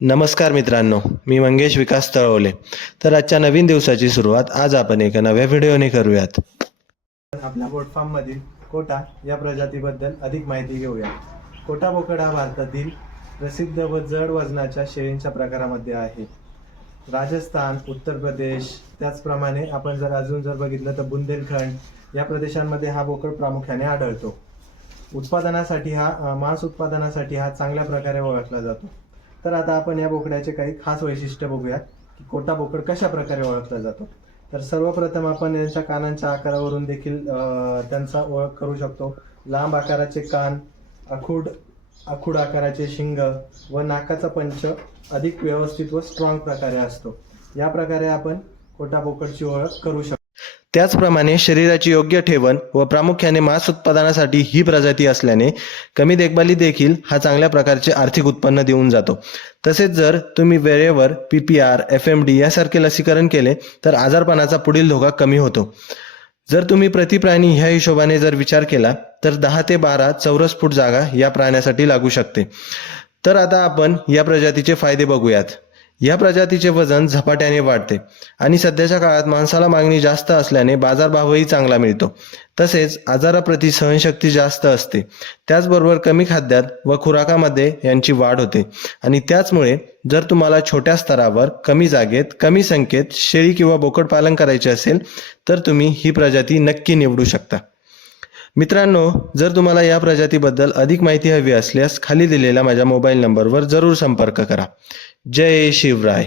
नमस्कार मित्रांनो, मी मंगेश विकास तळवले. तर आजच्या नवीन दिवसाची सुरुवात आज आपण एका नव्या व्हिडिओने करूयात. आपल्या गोट फार्म मधील कोटा या प्रजातीबद्दल अधिक माहिती घेऊया. कोटा बोकड हा भारतातील प्रसिद्ध व जड वजनाच्या शेळींच्या प्रकारामध्ये आहे. राजस्थान, उत्तर प्रदेश, त्याचप्रमाणे आपण जर बघितलं तर बुंदेलखंड या प्रदेशांमध्ये हा बोकड प्रामुख्याने आढळतो. मांस उत्पादनासाठी हा चांगल्या प्रकारे ओळखला जातो. तर आता आपण या बोकड्याचे काही खास वैशिष्ट्य बघूया की कोटा बोकड कशा प्रकारे ओळखला जातो. तर सर्वप्रथम आपण यांच्या कानांच्या आकारावरून देखील त्यांचा ओळख करू शकतो. लांब आकाराचे कान, आखूड आकाराचे शिंग व नाकाचा पंच अधिक व्यवस्थित व स्ट्रॉंग प्रकारे असतो. या प्रकारे आपण कोटा बोकडची ओळख करू शकतो. त्याचप्रमाणे शरीराची योग्य ठेवण व प्रामुख्याने मांस उत्पादनासाठी ही प्रजाती असल्याने कमी देखभाली देखील हा चांगल्या प्रकारचे आर्थिक उत्पन्न देऊन जातो. तसेच जर तुम्ही वेळेवर PPR, FMD यासारखे लसीकरण केले तर आजारपणाचा पुढील धोका कमी होतो. जर तुम्ही प्रतिप्राणी ह्या हिशोबाने जर विचार केला तर 10 ते 12 चौरस फूट जागा या प्राण्यासाठी लागू शकते. तर आता आपण या प्रजातीचे फायदे बघूयात. या प्रजातीचे वजन झपाट्याने वाढते आणि सध्याच्या काळात मांसाला मागणी जास्त असल्याने बाजारभावही चांगला मिळतो. तसेच आजाराप्रती सहनशक्ती जास्त असते. त्याचबरोबर कमी खाद्यात व खुराकामध्ये यांची वाढ होते आणि त्याचमुळे जर तुम्हाला छोट्या स्तरावर कमी जागेत कमी संख्येत शेळी किंवा बोकड पालन करायचे असेल तर तुम्ही ही प्रजाती नक्की निवडू शकता. मित्रांनो, जर तुम्हाला या प्रजातीबद्दल अधिक माहिती हवी असल्यास खाली दिलेल्या माझ्या मोबाईल नंबरवर जरूर संपर्क करा. जय शिवराय.